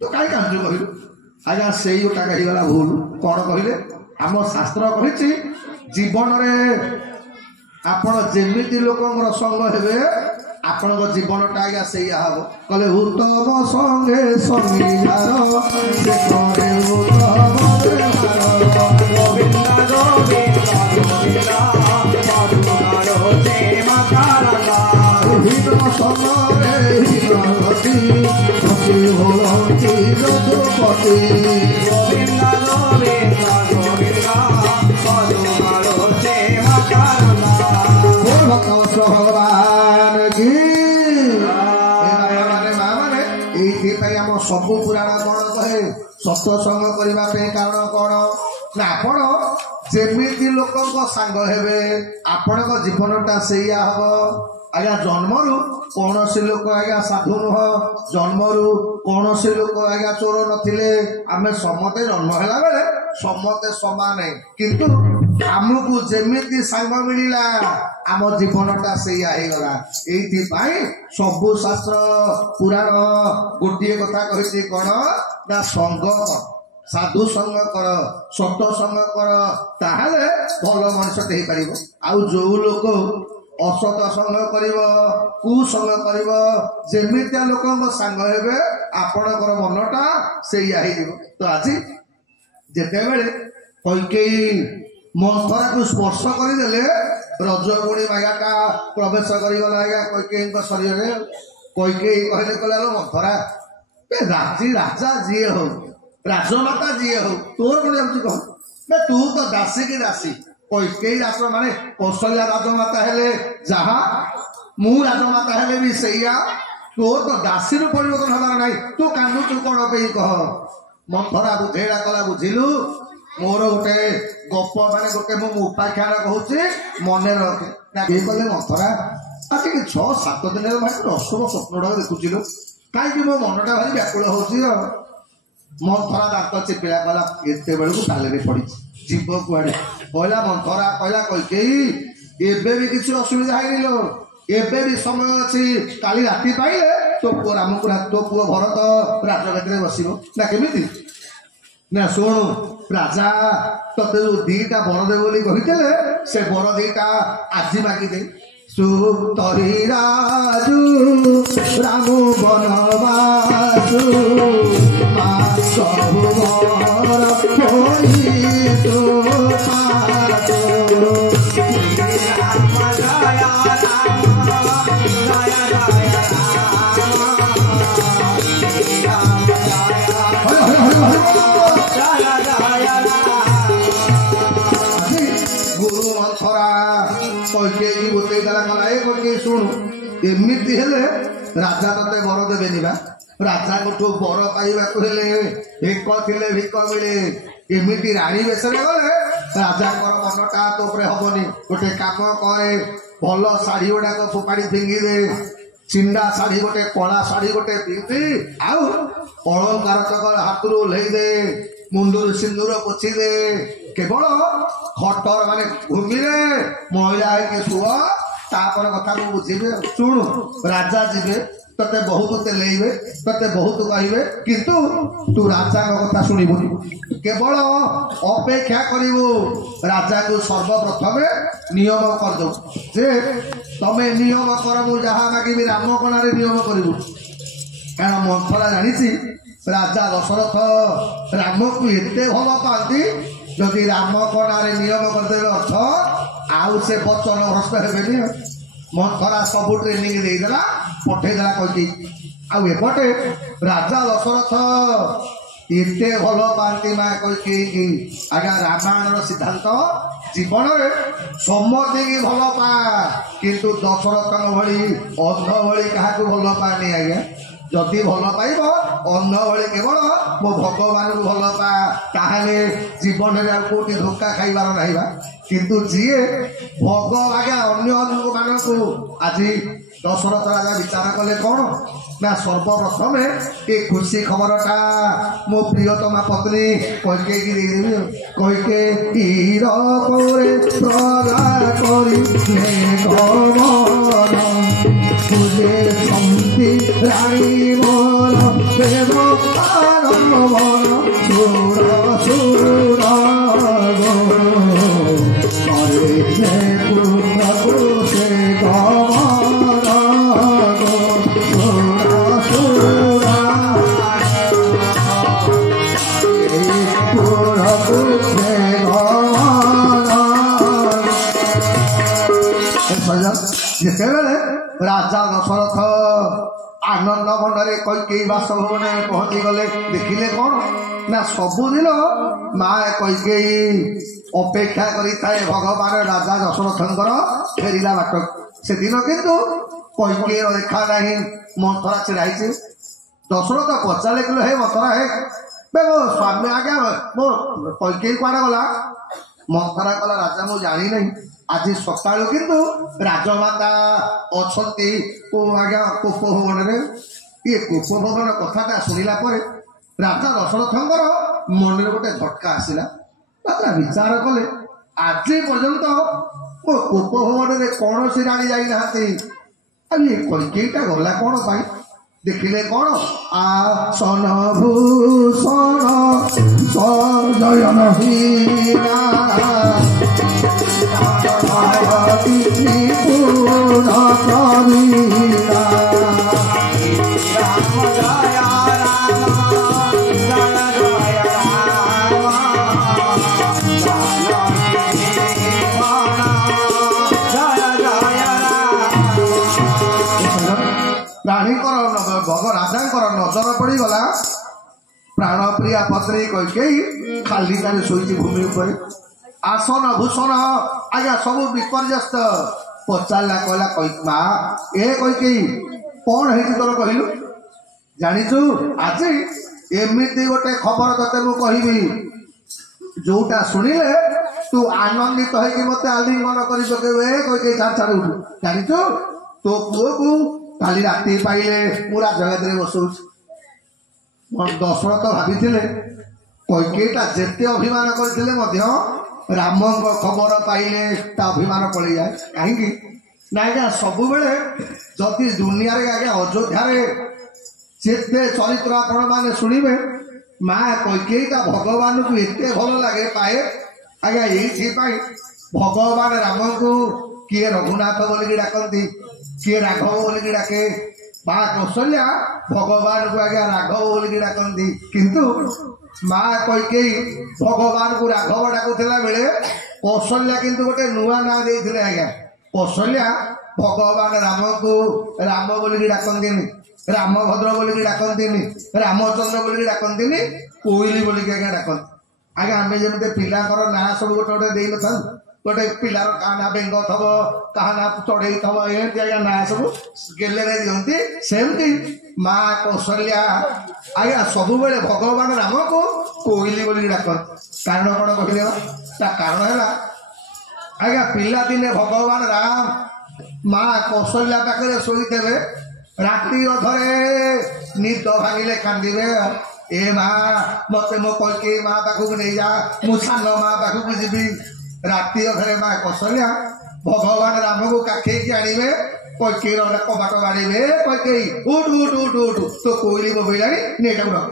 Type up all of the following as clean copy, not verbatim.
तू कहीं कांदु कहलु आज्ञा से गोटा कहीगला भूल कौन कहले आम शास्त्र कही जीवन में आपण जेमिति लोकंर संग हेबे आपण जीवनटा आज्ञा से हम कहले उत्तम संगे संगीहार से करे उत्तम भगवान की सब पुराण कौन कहे सत्संग करने कारण कौन ना आपण जेमिति लोक सांग हेबे आपण जीवनटा से हम आज्ञा जन्मरू कौन से लोक आज्ञा साधु नुह जन्मरू कौन से लोक आज्ञा चोर नथिले आमे समते जन्म हैला बेले समते समान किंतु आमको जेमिति सांग मिलिला आम जीवनटा से गला एथि पाई सबु शास्त्र पुराण गोटे कथा कहिछि कोन ना संग साधु संग कर सत संग कर ताहले भल मनुष्य हे परिबो आउ जो लोक असत संग करिवो कुसंग करिवो जेमितिया लोकंग संग हेबे आपणकर मनटा सेया हे जिवो तो आज जेतेबेले कैकेयी मंथरा को स्पर्श करदेले रजगुणी मायाटा प्रवेश करगला आज्ञा कैकेयी शरीर में कैकेयी कहले कला मंथरा राजी राजा जी हो राजमाता जी हो तोर कौन जाऊँ कह तू तो दासी की दासी कैकेयी राष्ट्र माने कौशल्या राजमाता हेले जहा मु राजमाता हेले भी सैया तोर तो दासी रू परिवर्तन हमार नहीं तू कांदुचु कौन पे कह मंथरा बुझेला कला बुझिलु मोर गोटे गप माने गोटे मु उपाख्यान कहूँ मन रखे कले मंथरा आज 6-7 दिन भाई अशुभ स्वप्न देखुचिलु कहीं मो मनटा भारी व्याकुल हो मंथरा दांत चिपिला कहला एते बेलू ताले पड़ी जीव कुआड़े कहला मंथरा कहला कैकेयी एबे भी किसी असुविधा है एबे भी समय अच्छी काली राति पाइले तो पुओ रामको तो पुओ भरत राजगादी बसो ना केमी ना शुणु राजा तते जो दीटा बर दे बोली कहितले से बर दीटा आज मागी दे सुतरी राजू राम बनवासु मा सबु बर होई तो पातो कैकेयी गोटे गला गला कैकेयी शुणु एमती हेले राजा तते बर देवेनि बा राजा को बर पाइबाकू हेले एक थिले भिक मिले एमती राणी बेसरे गले राजा मनटा तो हबनी गोटे काम करे भल शाढ़ी गुड़ाक फोपाड़ी फिंगी दे चिंडा शाढ़ी गोटे कला शाढ़ी गोटे पिंधि आउ अलंकार तक हाथ ओह्लई दे मुंडू सिंदूर पोछि दे केवल खटर माने भूमि महिला है शुआ तापर कथा बुझे शुणु राजा जीवे तते बहुत तेलैबे तते बहुत कहे किंतु तू राजा कथा शुणुनि केवल अपेक्षा करू राजा को सर्वप्रथम नियम करदो जे तमे नियम कर मु जहाँ मागिबी राम कणारे नियम करू कारण मंथरा जानी राजा दशरथ राम को एते भल पाती जदि राम कणारे नियम करदेवे अर्थ आउ से बचन भ्रष्ट हेबेनि मंथरा सब ट्रेनिंग देदेला पठेदेला कैकेयी आउ एपटे राजा दशरथ एते भल पाती माँ कैकेयी आज्ञा रामायण सिद्धांत जीवन में समझे की भल पा किंतु दशरथ भली अंध भली क्या भल पानी आज्ञा जदि भल पाइब अंध भली केवल मो भगवान को भल पा ताहले जीवन में कौटी धोखा खाइबार ना किंतु जीए भग आज्ञा अन्य मान को आज दशरथ राजा विचार कले कौन ना सर्वप्रथम ये खुशी खबरटा मो प्रियतमा पत्नी कैकेयी कैकेयी रानी मोर প্রেম আনন্দমন সুর সুর করে সে পুরকু সে গমন সুর পুরকু সে ଯେତେବେଳେ ରାଜା ଦଶରଥ ଆନନ୍ଦ ମନରେ କୈକେୟୀ ବାସଭବନରେ ପହଞ୍ଚିଗଲେ ଦେଖିଲେ କ'ଣ ନା ସବୁଦିନ ମା କୈକେୟୀ ଅପେକ୍ଷା କରିଥାଏ ଭଗବାନ ରାଜା ଦଶରଥଙ୍କର ଫେରିଲା ବାଟ। ସେଦିନ କିନ୍ତୁ କୈକେୟୀର ଦେଖା ନାହିଁ। ମନ୍ଥରା ଛିଡ଼ା ହେଇଛି। ଦଶରଥ ପଚାରିଲେ କହିଲେ ହେ ମନ୍ଥରା ହେ ମୋ ସ୍ୱାମୀ ଆଜ୍ଞା ମୋ କୈକେୟୀ କୁଆଡ଼େ ଗଲା? ମନ୍ଥରା କହିଲା ରାଜା ମୁଁ ଜାଣିନାହିଁ। ଆଜି ସକାଳୁ କିନ୍ତୁ ରାଜମାତା ଅଛନ୍ତି ଆଜ୍ଞା କୋପଭବନରେ। ଇଏ କୋପଭବନ କଥାଟା ଶୁଣିଲା ପରେ ରାଜା ଦଶରଥଙ୍କର ମନରେ ଗୋଟେ ଝଟକା ଆସିଲା। ରାଜା ବିଚାର କଲେ ଆଜି ପର୍ଯ୍ୟନ୍ତ ମୋ କୋପଭବନରେ କୌଣସି ରାଣୀ ଯାଇନାହାନ୍ତି। ଆଜି କୈକେୟୀଟା ଗଲା କ'ଣ ପାଇଁ? ଦେଖିଲେ କ'ଣ ଆସନ ଭୂଷଣ ସଜୟନ ହୀନା ପୂର୍ଣ୍ଣ କବିରା ରାଣୀଙ୍କର ରାଜାଙ୍କର ନଜର ପଡ଼ିଗଲା ପ୍ରାଣପ୍ରିୟା ପତ୍ନୀ କୈକେୟୀ ଖାଲି ତାରେ ଶୋଇଛି ଭୂମି ଉପରେ। ଆସନ ଭୂଷଣ ଆଜ୍ଞା ସବୁ ବିପର୍ଯ୍ୟସ୍ତ। ପଚାରିଲା କହିଲା ମା ଏ କୈକେୟୀ କ'ଣ ହେଇଛି ତୋର କହିଲୁ? ଜାଣିଛୁ ଆଜି ଏମିତି ଗୋଟେ ଖବର ତତେ ମୁଁ କହିବି ଯୋଉଟା ଶୁଣିଲେ ତୁ ଆନନ୍ଦିତ ହେଇକି ମତେ ଆଲିଙ୍ଗନ କରି ପକେଇବୁ। ଏ କୈକେୟୀ ଛାଡୁ ଉଠୁ। ଜାଣିଛୁ ତୋ ପୁଅକୁ କାଲି ରାତି ପାଇଲେ ମୁଁ ରାଜଗାଦିରେ ବସଉଛି। ଦଶରଥ ଭାବିଥିଲେ କୈକେୟୀଟା ଯେତେ ଅଭିମାନ କରିଥିଲେ ମଧ୍ୟ ରାମଙ୍କ ଖବର ପାଇଲେ ତା ଅଭିମାନ ପଳେଇଯାଏ। କାହିଁକି ନା ଆଜ୍ଞା ସବୁବେଳେ ଯଦି ଦୁନିଆରେ ଆଜ୍ଞା ଅଯୋଧ୍ୟାରେ ଯେତେ ଚରିତ୍ର ଆପଣମାନେ ଶୁଣିବେ ମା କୈକେୟୀଟା ଭଗବାନଙ୍କୁ ଏତେ ଭଲ ଲାଗେ ପାଏ ଆଜ୍ଞା ଏଇଥିପାଇଁ ଭଗବାନ ରାମଙ୍କୁ କିଏ ରଘୁନାଥ ବୋଲିକି ଡାକନ୍ତି, କିଏ ରାଘବ ବୋଲିକି ଡାକେ। ମା କୌଶଲ୍ୟା ଭଗବାନଙ୍କୁ ଆଜ୍ଞା ରାଘବ ବୋଲିକି ଡାକନ୍ତି। କିନ୍ତୁ ମା କୈକେୟୀ ଭଗବାନଙ୍କୁ ରାଘବ ଡାକୁଥିଲା ବେଳେ କୌଶଲ୍ୟା କିନ୍ତୁ ଗୋଟେ ନୂଆ ନାଁ ଦେଇଥିଲେ ଆଜ୍ଞା। କୌଶଲ୍ୟା ଭଗବାନ ରାମଙ୍କୁ ରାମ ବୋଲିକି ଡାକନ୍ତିନି, ରାମଭଦ୍ର ବୋଲିକି ଡାକନ୍ତିନି, ରାମଚନ୍ଦ୍ର ବୋଲିକି ଡାକନ୍ତିନି, କୋଇଲି ବୋଲିକି ଆଜ୍ଞା ଡାକନ୍ତି। ଆଜ୍ଞା ଆମେ ଯେମିତି ପିଲାଙ୍କର ନାଁ ସବୁ ଗୋଟେ ଗୋଟେ ଦେଇନଥାଉ, ଗୋଟେ ପିଲାର କାହା ନାଁ ବେଙ୍ଗ ଥବ, କାହା ନାଁ ଚଢେଇ ଥବ, ଏମିତି ଆଜ୍ଞା ନାଁ ସବୁ ଗେଲେରେ ଦିଅନ୍ତି। ସେମିତି ମା କୌଶଲ୍ୟା ଆଜ୍ଞା ସବୁବେଳେ ଭଗବାନ ରାମକୁ କୋଇଲି ବୋଲିକି ଡାକନ୍ତି। କାରଣ କ'ଣ କହିଲେ? ତା କାରଣ ହେଲା ଆଜ୍ଞା ପିଲାଦିନେ ଭଗବାନ ରାମ ମା କୌଶଲ୍ୟା ପାଖରେ ଶୋଇଥିବେ। ରାତି ଅଧରେ ନିଦ ଭାଙ୍ଗିଲେ କାନ୍ଦିବେ, ଏ ମା ମତେ ମୋ କୈକେୟୀ ମା ପାଖକୁ ନେଇଯା, ମୁଁ ସାନ ମା ପାଖକୁ ଯିବି। ରାତି ଅଧରେ ମା କୌଶଲ୍ୟା ଭଗବାନ ରାମକୁ କାଖେଇକି ଆଣିବେ, କୈକେୟୀର କବାଟ ବାଡିବେ। କୈକେୟୀ ଉଠୁ ଉଠୁ ଉଠୁ ଉଠୁ ତୋ କୋଇଲି ବୋବେଇଲାଣି ନେଇଟାକୁ ରଖ।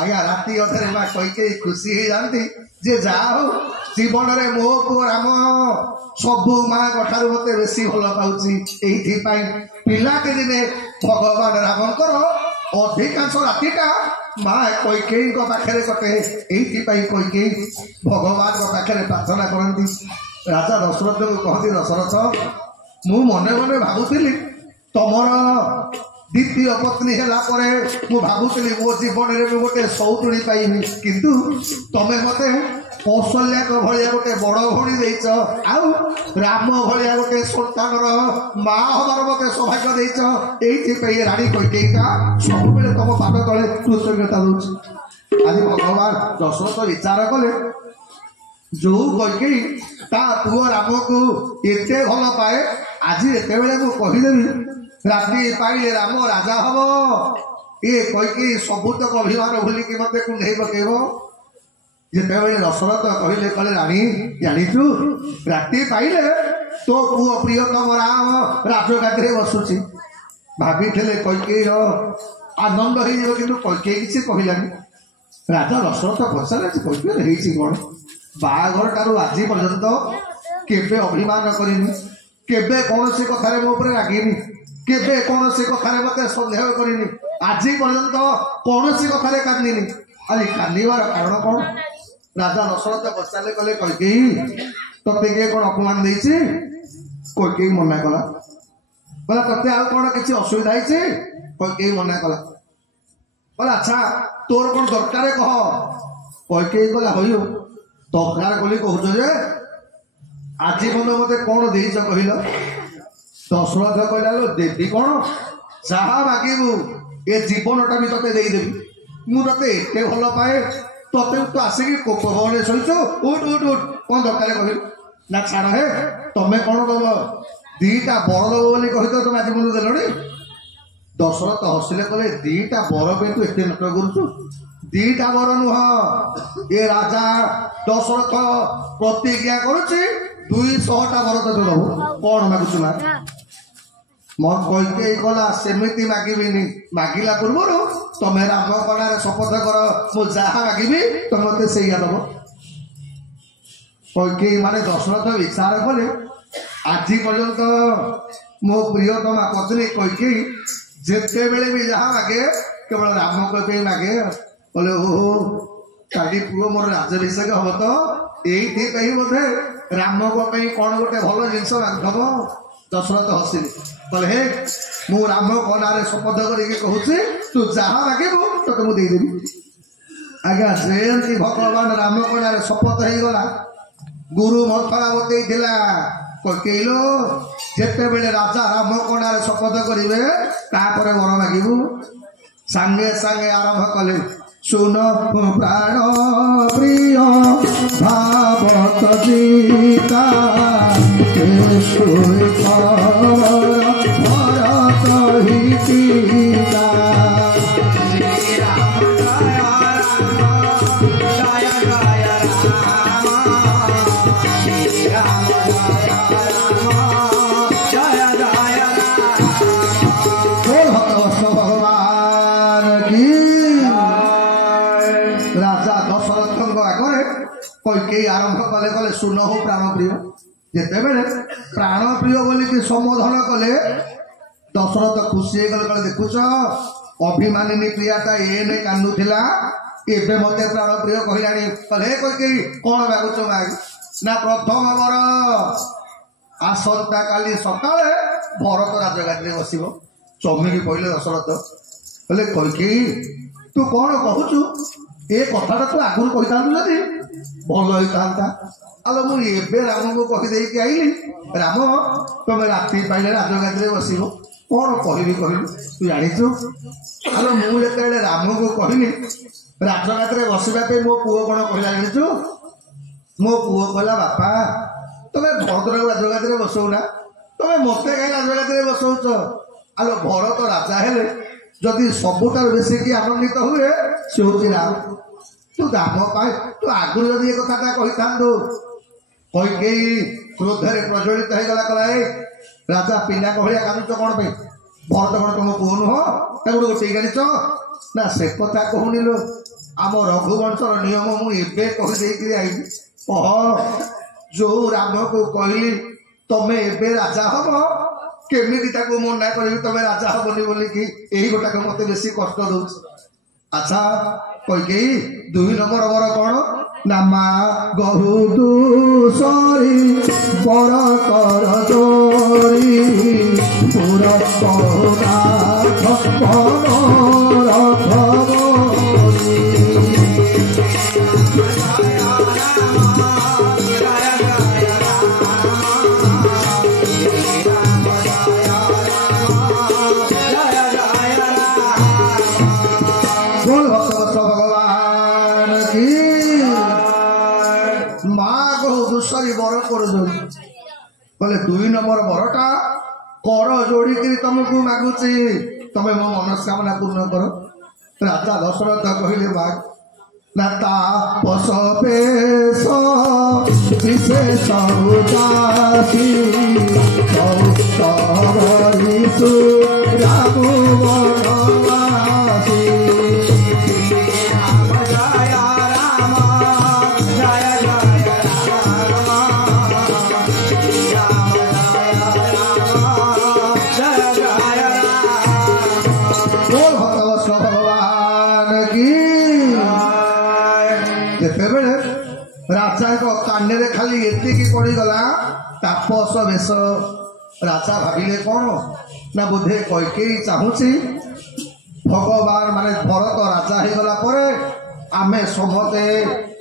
ଆଜ୍ଞା ରାତି ଅଧରେ ମା କୈକେୟୀ ଖୁସି ହେଇଯାନ୍ତି ଯେ ଯାହା ହଉ ଜୀବନରେ ମୋ ପୁଅ ରାମ ସବୁ ମାଙ୍କ ଠାରୁ ମତେ ବେଶୀ ଭଲ ପାଉଛି। ଏଇଥିପାଇଁ ପିଲାଟି ଦିନେ ଭଗବାନ ରାମଙ୍କର ଅଧିକାଂଶ ରାତିଟା ମା କୈକେୟୀଙ୍କ ପାଖରେ କଟେ। ଏଇଥିପାଇଁ କୈକେୟୀ ଭଗବାନଙ୍କ ପାଖରେ ପ୍ରାର୍ଥନା କରନ୍ତି। ରାଜା ଦଶରଥଙ୍କୁ କହନ୍ତି, ଦଶରଥ ମୁଁ ମନେ ମନେ ଭାବୁଥିଲି ତମର ଦ୍ୱିତୀୟ ପତ୍ନୀ ହେଲା ପରେ ମୁଁ ଭାବୁଥିଲି ମୋ ଜୀବନରେ ମୁଁ ଗୋଟେ ସୌତୁଣୀ ପାଇବି, କିନ୍ତୁ ତମେ ମତେ କୌଶଲ୍ୟାଙ୍କ ଭଳିଆ ଗୋଟେ ବଡ ଭଉଣୀ ଦେଇଛ, ଆଉ ରାମ ଭଳିଆ ଗୋଟେ ସନ୍ତାନର ମା ହବାର ମତେ ସୌଭାଗ୍ୟ ଦେଇଛ। ଏଇଥିପାଇଁ ରାଣୀ କୈକେୟୀଟା ସବୁବେଳେ ତମ ପାଦ ତଳେ କୃତଜ୍ଞତା ଦଉଛି। ଆଜି ଭଗବାନ ଦଶରଥ ବିଚାର କଲେ ଯୋଉ କୈକେୟୀ ତା ପୁଅ ରାମକୁ ଏତେ ଭଲ ପାଏ, ଆଜି ଯେତେବେଳେ ମୁଁ କହିଦେବି ରାତି ପାଇଲେ ରାମ ରାଜା ହବ, ଇଏ କୈକେୟୀ ସବୁତକ ଅଭିମାନ ଭୁଲିକି ମତେ କୁଣ୍ଢେଇ ପକେଇବ। ଯେତେବେଳେ ଦଶରଥ କହିଲେ କହିଲେ ରାଣୀ ଜାଣିଛୁ ରାତି ପାଇଲେ ତୋ ପୁଅ ପ୍ରିୟତମ ରାମ ରାଜଗାଦିରେ ବସୁଛି। ଭାବିଥିଲେ କୈକେୟୀର आनंद हो कि किसी कहलानी राजा दशरथ पचारे कही कौन बाहाघर ठार आज पर्यंत केबे अभिमान करनी केबे कौन सी कथार मो रागिनी केबे कौन सी कथार मत सन्देह करनी आज पर्यंत कौन सी कथार कांदिनी आज कांदार कारण कौन राजा दशरथ पचारे कले कही तते किए कौन अपमान देती कई मना कला बोला तते आउ कौन किसी असुविधा कई मना कला बोला अच्छा तोर कौन दरकार कह कई गला हो दरकार कली कहूच जे आज बंद मत कौन देच कहल दशरथ कहला लो देवी कौन जहाँ मागिबू ए जीवनटा भी तते देदेवी मुझे एत भल पाए तते तो आसिक कोपने शोचु उठ उठ उठ कौन दरकार कह ना छाड़ हे तमें कौन दब दीटा बर दब बोली कही तो तुम आज मुझे देलनी दशरथ हसिले कहे दीटा बर पे तू एत नाटक करुचु दीटा बर नुह ये राजा दशरथ प्रतिज्ञा करुच्ची 200टा बर तो दबू कौन मागुचु ना मत कई गला सेमती मागिबिनी मागिला पूर्वर तमें राम कलार शपथ कर मुझे जहाँ मागिबी तुम मत से दब कई माने दशरथ विचार कले आज पर्यंत मो प्रियतमा पत्नी कई जिते बेले भी जहाँ मागे केवल राम को मागे बोले ओहो काली पुओ मोर राजाभिषेक हम तो यही बोधे राम को कौन गोटे भल जिनस मागब दशरथ हसिले बोले हे मु राम कनारे शपथ करके कहूँ तू जहाँ मागेबू तो मुझे देदेवी आज्ञा जयंती भगवान राम कनारे शपथ हो गला गुरु मथरा बतईला कहलो जिते बेले राजा राम कणारे शपथ करेंगे तापर वर मागू सांगे सांगे आरंभ कले सुन प्राण प्रिय भावत जीता भरत हिता आरंभ कले कले सुन हो प्राण प्रिय जिते बेले प्राण प्रिय बोलिकी संबोधन कले दशरथ खुशी गले कले देखुच अभिमानिनी प्रियाटा एने कांदुला एबे मते प्राण प्रिय कहलानी कले कई कौन मागुच माग ना प्रथम वर आसंता काली सकाळे भरत राजगादी बसिब चमिकी कहले दशरथ कले कई तू कौन कहूचु ए कथाटा तू आगुरी कही जदि भल होता आलो मुझे राम को कहीदे आईली राम तुम राति पाइले राजगादी बस कौन कहबी कहलु तू जाचु आलो मुझे राम को कहली राजगादी बसवाई मो पुओ कौन कहला जाचु मो पुओ कहला बापा तुम्हें भरत राजगादी बसौना तुम्हें मत कहीं राजगादी बसौच आलो भरत राजा हेले जदि सबुठार बेसी कि आनंदित हुए सी हूँ राम तू दाम पाए तू आगुरी जदि ये कथा कही था कई क्रोधरे प्रज्वलित होगला कला राजा पिला भाया कांदुच कौन पे भरत कौन तुम पुह नुह गोटे गाड़ीच ना से कथा कहूनी लो आम रघुवंशर नियम मुझे कहीदे आई कह जो राम को कहली तमें एबे राजा हम केमी मना करी तुम राजा हबनी बोलिकी यही गोटाक मत बेसी कष्ट दौच अच्छा कई 2 नंबर वर कौन ना माँ गहु दूसरी बर कर जोरी पुर बोले 2 नंबर बरटा कर जोड़ी तुमको मागुची तमें मो मनस्कामना पूर्ण कर राजा दशरथ कहले माग ना तापस पेश विशेष उदासी राम କି ଯେତେବେଳେ ରାଜାଙ୍କ କାନରେ ଖାଲି ଏତିକି ପଡ଼ିଗଲା ତାପସ ବେଶ ରାଜା ଭାବିଲେ କ'ଣ ନା ବୋଧେ କୈକେୟୀ ଚାହୁଁଛି ଭଗବାନ ମାନେ ଭରତ ରାଜା ହେଇଗଲା ପରେ ଆମେ ସମସ୍ତେ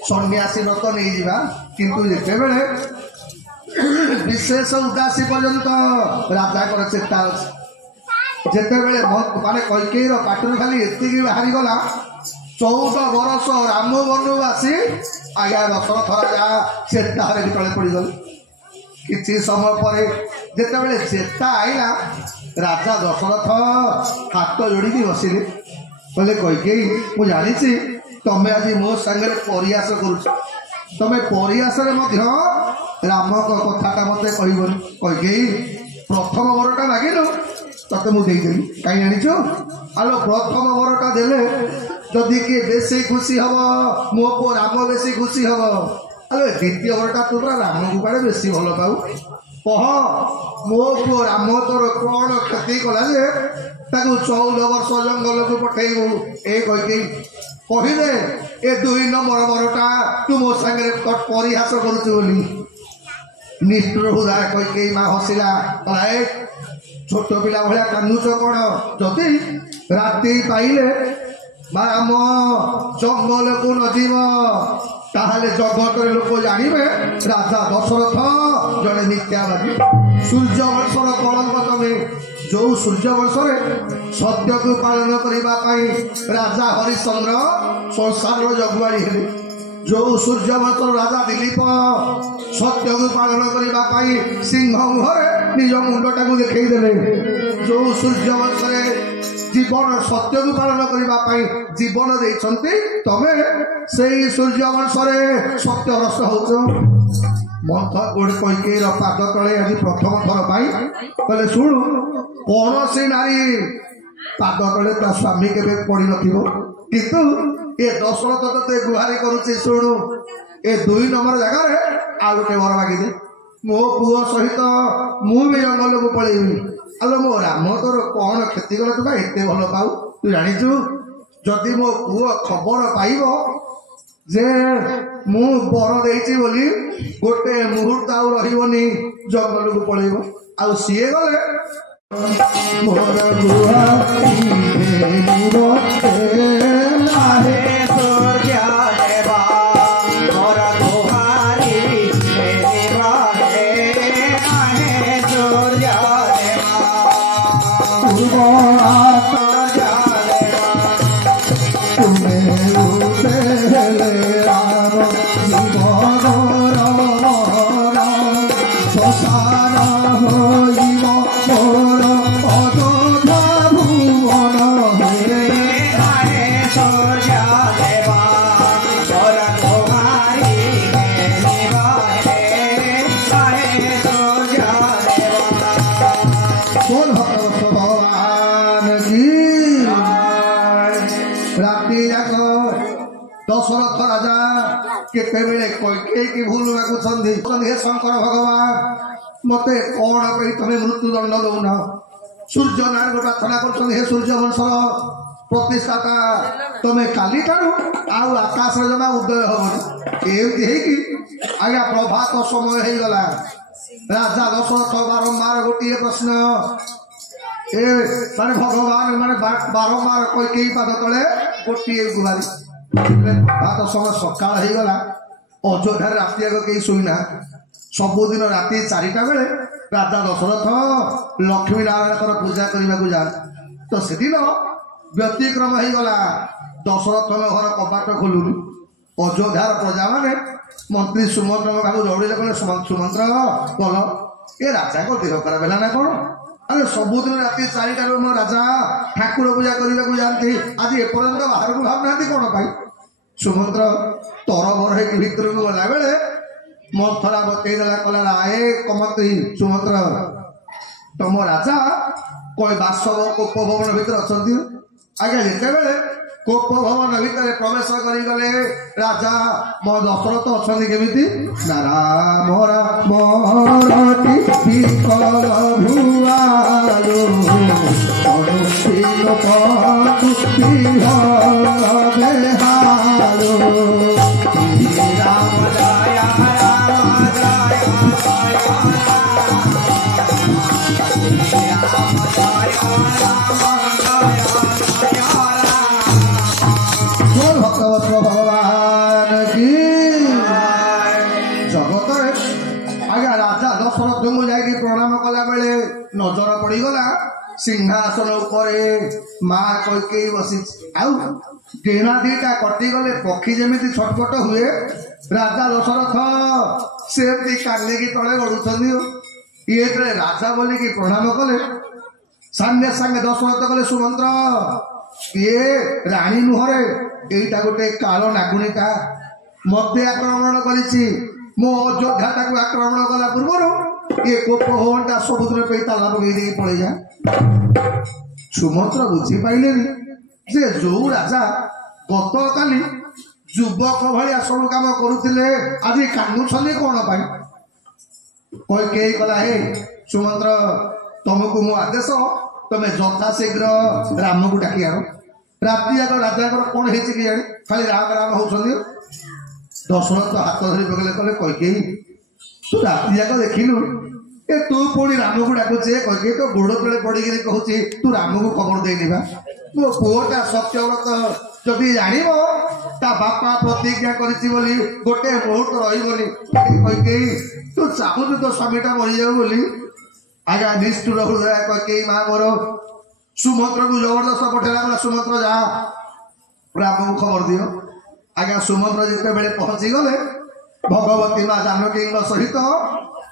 ସନ୍ନ୍ୟାସୀ ବ୍ରତ ନେଇଯିବା କିନ୍ତୁ ଯେତେବେଳେ ବିଶେଷ ଉଦାସୀ ପର୍ଯ୍ୟନ୍ତ ରାଜାଙ୍କର ଚେତା ଅଛି ଯେତେବେଳେ ମାନେ କୈକେୟୀର ପାଟିରୁ ଖାଲି ଏତିକି ବାହାରିଗଲା 14 ବର୍ଷ ରାମ ବନବାସୀ ଆଜ୍ଞା ଦଶରଥ ରାଜା ଚେତାରେ ବି ତଳେ ପଡ଼ିଗଲେ କିଛି ସମୟ ପରେ ଯେତେବେଳେ ଚେତା ଆଇଲା ରାଜା ଦଶରଥ ହାତ ଯୋଡ଼ିକି ବସିଲେ କହିଲେ କୈକେୟୀ ମୁଁ ଜାଣିଛି ତମେ ଆଜି ମୋ ସାଙ୍ଗରେ ପରିହାସ କରୁଛ ତମେ ପରିହାସରେ ମଧ୍ୟ ରାମଙ୍କ କଥାଟା ମତେ କହିବନି କୈକେୟୀ ପ୍ରଥମ ବରଟା ମାଗିଲୁ ତତେ ମୁଁ ଦେଇଦେବି କାହିଁ ଜାଣିଛୁ ଆଲୋ ପ୍ରଥମ ବରଟା ଦେଲେ ଯଦି କିଏ ବେଶୀ ଖୁସି ହବ ମୋ ପୁଅ ରାମ ବେଶୀ ଖୁସି ହବ ଆଲୋ ଦ୍ୱିତୀୟ ବରଟା ତୁ ପୁରା ରାମକୁ କୁଆଡ଼େ ବେଶୀ ଭଲ ପାଉ କହ ମୋ ପୁଅ ରାମ ତୋର କ'ଣ କ୍ଷତି କଲା ଯେ ତାକୁ 14 ବର୍ଷ ଜଙ୍ଗଲକୁ ପଠେଇବୁ ଏ କୈକେୟୀ କହିଲେ ଏ 2 ନମ୍ବର ବରଟା ତୁ ମୋ ସାଙ୍ଗରେ ପରିହାସ କରୁଛୁ ବୋଲି ନିଷ୍ଠୁର ହୃଦୟ କୈକେୟୀ ମା ହସିଲା କହିଲା ଛୋଟ ପିଲା ଭଳିଆ କାନ୍ଦୁଛ କ'ଣ ଯଦି ରାତି ପାଇଲେ ବା ରାମ ଜଙ୍ଗଲକୁ ନ ଯିବ ତାହେଲେ ଜଗତରେ ଲୋକ ଜାଣିବେ ରାଜା ଦଶରଥ ଜଣେ ମିଥ୍ୟାବାଦୀ ସୂର୍ଯ୍ୟବଂଶର କଳଙ୍କ ତମେ ଯୋଉ ସୂର୍ଯ୍ୟବଂଶରେ ସତ୍ୟକୁ ପାଳନ କରିବା ପାଇଁ ରାଜା ହରିଶ୍ଚନ୍ଦ୍ର ସଂସାରର ଜଗୁଆଳି ହେଲେ ଯୋଉ ସୂର୍ଯ୍ୟବଂଶର ରାଜା ଦିଲ୍ଲୀପ ସତ୍ୟକୁ ପାଳନ କରିବା ପାଇଁ ସିଂହ ମୁହଁରେ ନିଜ ମୁଣ୍ଡଟାକୁ ଦେଖେଇ ଦେଲେ ଯୋଉ ସୂର୍ଯ୍ୟବଂଶରେ ଜୀବନ ସତ୍ୟକୁ ପାଳନ କରିବା ପାଇଁ ଜୀବନ ଦେଇଛନ୍ତି ତମେ ସେଇ ସୂର୍ଯ୍ୟବଂଶରେ ସତ୍ୟଭ୍ରଷ୍ଟ ହଉଛ ମନ୍ଥ ଗୋଟେ କୈକେୟୀର ପାଦ ତଳେ ଆଜି ପ୍ରଥମ ଥର ପାଇଁ କହିଲେ ଶୁଣୁ କୌଣସି ନାରୀ ପାଦ ତଳେ ତା ସ୍ୱାମୀ କେବେ ପଡ଼ିନଥିବ କିନ୍ତୁ ଏ ଦଶରଥ ତତେ ଗୁହାରି କରୁଛି ଶୁଣୁ ଏ 2 ନମ୍ବର ଜାଗାରେ ଆଉ ଗୋଟେ ବର ମାଗିଦେ ମୋ ପୁଅ ସହିତ ମୁଁ ବି ଜଙ୍ଗଲକୁ ପଳେଇବି ଆଲୋ ମୋ ରାମ ତୋର କ'ଣ କ୍ଷତି କଲା ତୁ ବା ଏତେ ଭଲ ପାଉ ତୁ ଜାଣିଛୁ ଯଦି ମୋ ପୁଅ ଖବର ପାଇବ ଯେ ମୁଁ ବର ଦେଇଛି ବୋଲି ଗୋଟେ ମୁହୂର୍ତ୍ତ ଆଉ ରହିବନି ଜଙ୍ଗଲକୁ ପଳେଇବ ଆଉ ସିଏ ଗଲେ ମୋର ଦଶରଥ ରାଜା କେତେବେଳେ କୈକେୟୀକି ଭୁଲ ମାଗୁଛନ୍ତି ହେ ଶଙ୍କର ଭଗବାନ ମତେ କ'ଣ ପାଇଁ ତମେ ମୃତ୍ୟୁଦଣ୍ଡ ଦଉନ ସୂର୍ଯ୍ୟ ନାରାୟଣ ପ୍ରାର୍ଥନା କରୁଛନ୍ତି ହେ ସୂର୍ଯ୍ୟବଂଶର ପ୍ରତିଷ୍ଠାତା ତମେ କାଲିଠାରୁ ଆଉ ଆକାଶରେ ଜମା ଉଦୟ ହବନି ଏମିତି ହେଇକି ଆଜ୍ଞା ପ୍ରଭାତ ସମୟ ହେଇଗଲା ରାଜା ଦଶରଥ ବାରମ୍ବାର ଗୋଟିଏ ପ୍ରଶ୍ନ ଏ ମାନେ ଭଗବାନ ମାନେ ବାରମ୍ବାର କୈକେୟୀ ପାଦ ତଳେ ଗୋଟିଏ ଗୁହାରି ଭାତ ସମୟ ସକାଳ ହେଇଗଲା ଅଯୋଧ୍ୟାରେ ରାତି ଆଗ କେହି ଶୋଇନା ସବୁଦିନ ରାତି 4ଟା ବେଳେ ରାଜା ଦଶରଥ ଲକ୍ଷ୍ମୀ ନାରାୟଣଙ୍କର ପୂଜା କରିବାକୁ ଯାଆନ୍ତି ତ ସେଦିନ ବ୍ୟତିକ୍ରମ ହେଇଗଲା ଦଶରଥଙ୍କ ଘର କବାଟ ଖୋଲୁନି ଅଯୋଧ୍ୟାର ପ୍ରଜାମାନେ ମନ୍ତ୍ରୀ ସୁମନ୍ତ୍ରଙ୍କ ପାଖକୁ ଦୌଡ଼ିଲେ କହିଲେ ସୁମନ୍ତ୍ର ଭଲ ଏ ରାଜାଙ୍କ ଦେହ ଖରାପ ହେଲା ନା କ'ଣ ଆରେ ସବୁଦିନ ରାତି 4ଟାରୁ ମୋ ରାଜା ଠାକୁର ପୂଜା କରିବାକୁ ଯାଆନ୍ତି ଆଜି ଏପର୍ଯ୍ୟନ୍ତ ବାହାରକୁ ଭାବୁନାହାନ୍ତି କ'ଣ ପାଇଁ ସୁମନ୍ତ୍ର ତରବର ହେଇକି ଭିତରକୁ ଗଲା ବେଳେ ମନ୍ଥରା ବତେଇ ଦେଲା କହିଲା ଏ କମନ୍ତ୍ରୀ ସୁମନ୍ତ୍ର ତମ ରାଜା ବାସବ କୋପ ଭବନ ଭିତରେ ଅଛନ୍ତି ଆଜ୍ଞା ଯେତେବେଳେ କୋପ ଭବନ ଭିତରେ ପ୍ରବେଶ କରିଗଲେ ରାଜା ମୋ ଦଶରଥ ଅଛନ୍ତି କେମିତି ନା ରାମ ରାମ ଭୁଆଲୋ ଲୋକଙ୍କୁ ବିହନ ବେହାରୁ ରାମ ଜୟ ରାମ ଜୟ ଭକ୍ତବତ୍ସ ଭଗବାନ କି ଜଗତରେ ଆଜ୍ଞା ରାଜା ଦଶରଥଙ୍କୁ ଯାଇକି ପ୍ରଣାମ କଲା ବେଳେ ନଜର ପଡିଗଲା ସିଂହାସନ ଉପରେ ମା କୈକେୟୀ ବସିଛି। ଆଉ ଡେଣା ଦିଟା କଟିଗଲେ ପକ୍ଷୀ ଯେମିତି ଛଟପଟ ହୁଏ ରାଜା ଦଶରଥ ସେମିତି କାଲିକି ତଳେ ଗଡୁଛନ୍ତି। ଇଏ ଯେତେବେଳେ ରାଜା ବୋଲିକି ପ୍ରଣାମ କଲେ ସାଙ୍ଗେ ସାଙ୍ଗେ ଦଶରଥ କଲେ ସୁମନ୍ତ୍ର ଇଏ ରାଣୀ ନୁହଁରେ ଏଇଟା ଗୋଟେ କାଳ ନାଗୁଣୀଟା ମତେ ଆକ୍ରମଣ କରିଛି। ମୋ ଅଯୋଧ୍ୟା ତାକୁ ଆକ୍ରମଣ କଲା ପୂର୍ବରୁ ଇଏ କୋପ ହୋଟା ସବୁଦିନ ପାଇଁ ତାଲା ପକେଇ ଦେଇକି ପଳେଇଯା। ସୁମନ୍ତ୍ର ବୁଝିପାଇଲେନି ଯେ ଯୋଉ ରାଜା ଗତକାଲି ଯୁବକ ଭଳିଆ ସବୁ କାମ କରୁଥିଲେ ଆଜି କାନ୍ଦୁଛନ୍ତି କଣ ପାଇଁ। କୈକେୟୀ କଲା ହେ ସୁମନ୍ତ୍ର ତମକୁ ମୋ ଆଦେଶ ତମେ ଯଥା ଶୀଘ୍ର ରାମକୁ ଡାକି ଆଣ। ରାତି ଯାକ ରାଜାଙ୍କର କଣ ହେଇଛି କି ଜାଣି ଖାଲି ରାମ ରାମ ହଉଛନ୍ତି। ଦଶରଥ ହାତ ଧରି ପକେଇଲେ କହିଲେ କୈକେୟୀ ତୁ ରାତି ଯାକ ଦେଖିଲୁ ଏ ତୁ ପୁଣି ରାମକୁ ଡାକୁଛି। କୈକେୟୀ ତ ଗୋଡ ତଳେ ପଡିକିରି କହୁଛି ତୁ ରାମକୁ ଖବର ଦେଇନିବା। ମୋ ପୁଅଟା ସତ୍ୟବ୍ରତ ଯଦି ଜାଣିବ ତା ବାପା ପ୍ରତିଜ୍ଞା କରିଛି ବୋଲି ଗୋଟେ ମୁହୂର୍ତ୍ତ ରହିବନି। କୈକେୟୀ ତୁ ଚାହୁଁଛୁ ତ ସ୍ୱାମୀଟା ମରିଯାଉ ବୋଲି। ଆଜ୍ଞା ନିଷ୍ଠୁର ହୃଦୟ କୈକେୟୀ ମା ମୋର ସୁମନ୍ତ୍ରକୁ ଜବରଦସ୍ତ ପଠେଇଲା କହିଲା ସୁମନ୍ତ୍ର ଯା ରାମକୁ ଖବର ଦିଅ। ଆଜ୍ଞା ସୁମନ୍ତ୍ର ଯେତେବେଳେ ପହଞ୍ଚି ଗଲେ ଭଗବତୀ ମା ଜାନକୀଙ୍କ ସହିତ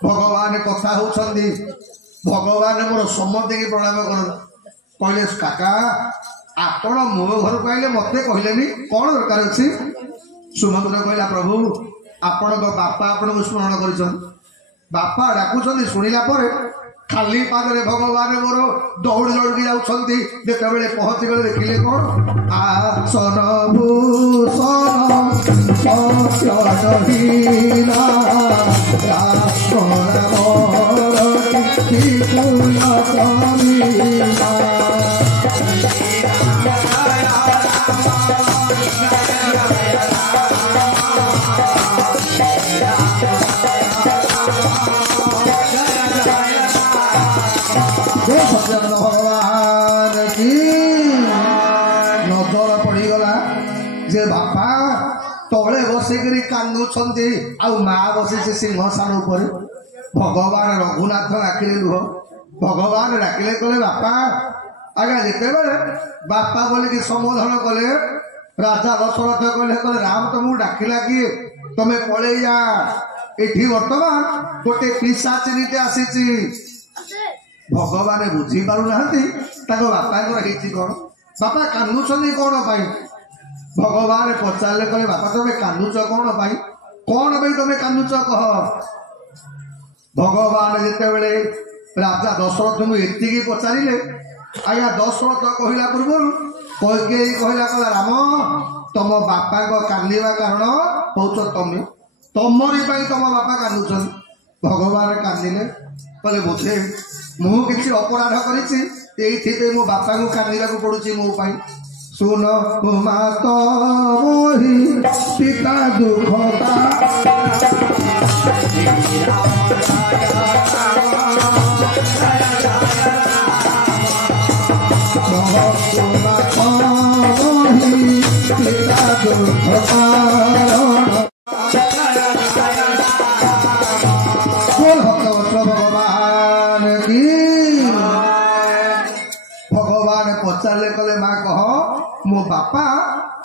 ଭଗବାନ କଥା ହଉଛନ୍ତି। ଭଗବାନ ମୋର ସମସ୍ତଙ୍କୁ ପ୍ରଣାମ କରନ୍ତି। କହିଲେ କାକା ଆପଣ ମୋ ଘରକୁ ଆଇଲେ ମତେ କହିଲେନି କଣ ଦରକାର ଅଛି। ସୁମନ୍ତ୍ର କହିଲା ପ୍ରଭୁ ଆପଣଙ୍କ ବାପା ଆପଣଙ୍କୁ ସ୍ମରଣ କରିଛନ୍ତି। ବାପା ଡାକୁଛନ୍ତି ଶୁଣିଲା ପରେ ଖାଲି ପାଦରେ ଭଗବାନ ମୋର ଦୌଡ଼ି ଦୌଡ଼ିକି ଯାଉଛନ୍ତି। ଯେତେବେଳେ ପହଞ୍ଚିଗଲେ ଦେଖିଲେ କଣ ଆସନ ଭୂଷଣ ସତ୍ୟହୀନା ଭଗବାନ କି ନଜର ପଡିଗଲା ଯେ ବାପା ତଳେ ବସିକିରି କାନ୍ଦୁଛନ୍ତି ଆଉ ମା ବସିଛି ସିଂହାସନ ଉପରେ। ଭଗବାନ ରଘୁନାଥ ଡାକିଲେ ଲୁହ। ଭଗବାନ ଡାକିଲେ କହିଲେ ବାପା। ଆଜ୍ଞା ଯେତେବେଳେ ବାପା ବୋଲିକି ସମ୍ବୋଧନ କଲେ ରାଜା ଦଶରଥ କହିଲେ କହିଲେ ରାମ ତମକୁ ଡାକିଲା କିଏ ତମେ ପଳେଇ ଯା। ଏଠି ବର୍ତ୍ତମାନ ଗୋଟେ ପିଶାଚିନୀଟେ ଆସିଛି। ଭଗବାନ ବୁଝି ପାରୁନାହାନ୍ତି ତାଙ୍କ ବାପାଙ୍କର ହେଇଛି କଣ। ବାପା କାନ୍ଦୁଛନ୍ତି କଣ ପାଇଁ। ଭଗବାନ ପଚାରିଲେ କହିଲେ ବାପା ତମେ କାନ୍ଦୁଛ କଣ ପାଇଁ କଣ ପାଇଁ ତମେ କାନ୍ଦୁଛ କହ। ଭଗବାନ ଯେତେବେଳେ ରାଜା ଦଶରଥଙ୍କୁ ଏତିକି ପଚାରିଲେ ଆଜ୍ଞା ଦଶରଥ କହିଲା ପୂର୍ବରୁ କୈକେୟୀ କହିଲା କହିଲା ରାମ ତମ ବାପାଙ୍କ କାନ୍ଦିବା କାରଣ ହଉଛ ତମେ। ତମରି ପାଇଁ ତମ ବାପା କାନ୍ଦୁଛନ୍ତି। ଭଗବାନ କାନ୍ଦିଲେ କହିଲେ ବୋଧେ ମୁଁ କିଛି ଅପରାଧ କରିଛି ଏଇଥିପାଇଁ ମୋ ବାପାଙ୍କୁ କାନ୍ଦିବାକୁ ପଡୁଛି ମୋ ପାଇଁ। ଶୁଣ ମାତ ମୋହି ପିତା ଦୁଃଖ ପିତା ଦୁଃଖ ଭଗବାନ କି ଭଗବାନ ପଚାରିଲେ କହିଲେ ମା କହ ମୋ ବାପା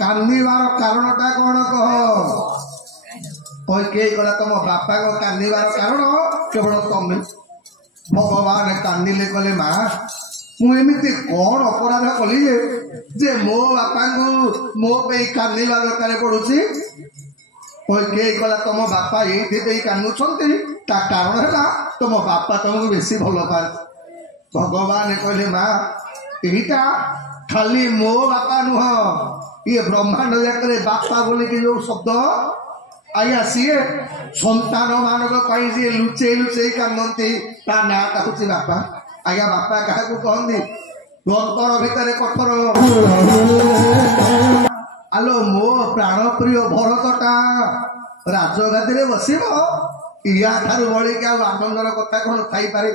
କାନ୍ଦିବାର କାରଣଟା କଣ କହ। କୈକେୟୀ କହିଲା ତମ ବାପାଙ୍କ କାନ୍ଦିବାର କାରଣ କେବଳ ତମେ। ଭଗବାନ କାନ୍ଦିଲେ କହିଲେ ମା ମୁଁ ଏମିତି କଣ ଅପରାଧ କଲି ଯେ ମୋ ବାପାଙ୍କୁ ମୋ ପାଇଁ କାନ୍ଦିବା ଦରକାର ପଡୁଛି। କୈକେୟୀ କହିଲା ତମ ବାପା ଏଇଥିପାଇଁ କାନ୍ଦୁଛନ୍ତି ତା କାରଣ ହେଲା ତମ ବାପା ତମକୁ ବେଶୀ ଭଲ ପାଆନ୍ତି। ଭଗବାନ କହିଲେ ମା ଏଇଟା ଖାଲି ମୋ ବାପା ନୁହଁ ଇଏ ବ୍ରହ୍ମାଣ୍ଡ ଯାକରେ ବାପା ବୋଲିକି ଯୋଉ ଶବ୍ଦ ଆଜ୍ଞା ସିଏ ସନ୍ତାନ ମାନଙ୍କ ପାଇଁ ଯିଏ ଲୁଚେଇ ଲୁଚେଇ କାନ୍ଦନ୍ତି ତା ନାଁଟା ହଉଛି ବାପା। ଆଜ୍ଞା ବାପା କାହାକୁ କହନ୍ତି ଅନ୍ତର ଭିତରେ କଠୋର। ଆଲୋ ମୋ ପ୍ରାଣ ପ୍ରିୟ ଭରତଟା ରାଜଗାଦିରେ ବସିବ, ୟା ଠାରୁ ବଳିକି ଆଉ ଆନନ୍ଦର କଥା କଣ ଥାଇପାରେ?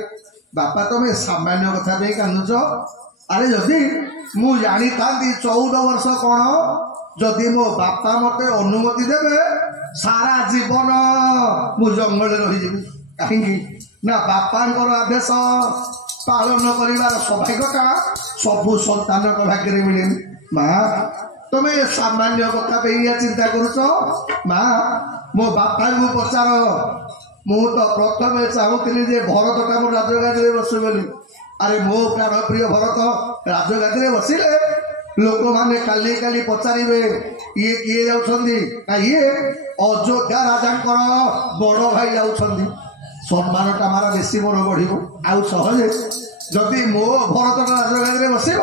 ବାପା ତମେ ସାମାନ୍ୟ କଥା ପାଇଁ କାନ୍ଦୁଛ? ଆରେ ଯଦି ମୁଁ ଜାଣିଥାନ୍ତି 14 ବର୍ଷ କଣ, ଯଦି ମୋ ବାପା ମତେ ଅନୁମତି ଦେବେ ସାରା ଜୀବନ ମୁଁ ଜଙ୍ଗଲରେ ରହିଯିବି। କାହିଁକି ନା ବାପାଙ୍କର ଆଦେଶ ପାଳନ କରିବାର ସୌଭାଗ୍ୟଟା ସବୁ ସନ୍ତାନଙ୍କ ଭାଗ୍ୟରେ ମିଳେନି। ମା ତମେ ସାମାନ୍ୟ କଥା ପାଇଁ ଚିନ୍ତା କରୁଛ? ମା ମୋ ବାପାଙ୍କୁ ପଚାର। ମୁଁ ତ ପ୍ରଥମେ ଚାହୁଁଥିଲି ଯେ ଭରତଟା ମୋ ରାଜଗାଦିରେ ବସୁ ବୋଲି। ଆରେ ମୋ ପ୍ରାଣ ପ୍ରିୟ ଭରତ ରାଜଗାଦିରେ ବସିଲେ ଲୋକମାନେ କାଲି କାଲି ପଚାରିବେ ଇଏ କିଏ ଯାଉଛନ୍ତି? ନା ଇଏ ଅଯୋଧ୍ୟା ରାଜାଙ୍କର ବଡ ଭାଇ ଯାଉଛନ୍ତି। ସମ୍ମାନଟା ମାରା ବେଶୀ ମୋର ବଢିବ। ଆଉ ସହଜେ ଯଦି ମୋ ଭରତଟା ରାଜଗାଦିରେ ବସିବ,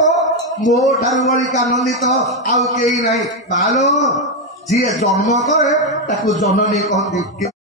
ମୋ ଠାରୁ ବଳିକି ଆନନ୍ଦିତ ଆଉ କେହି ନାହିଁ। ମାଲୋ ଯିଏ ଜନ୍ମ କରେ ତାକୁ ଜନନୀ କହନ୍ତି।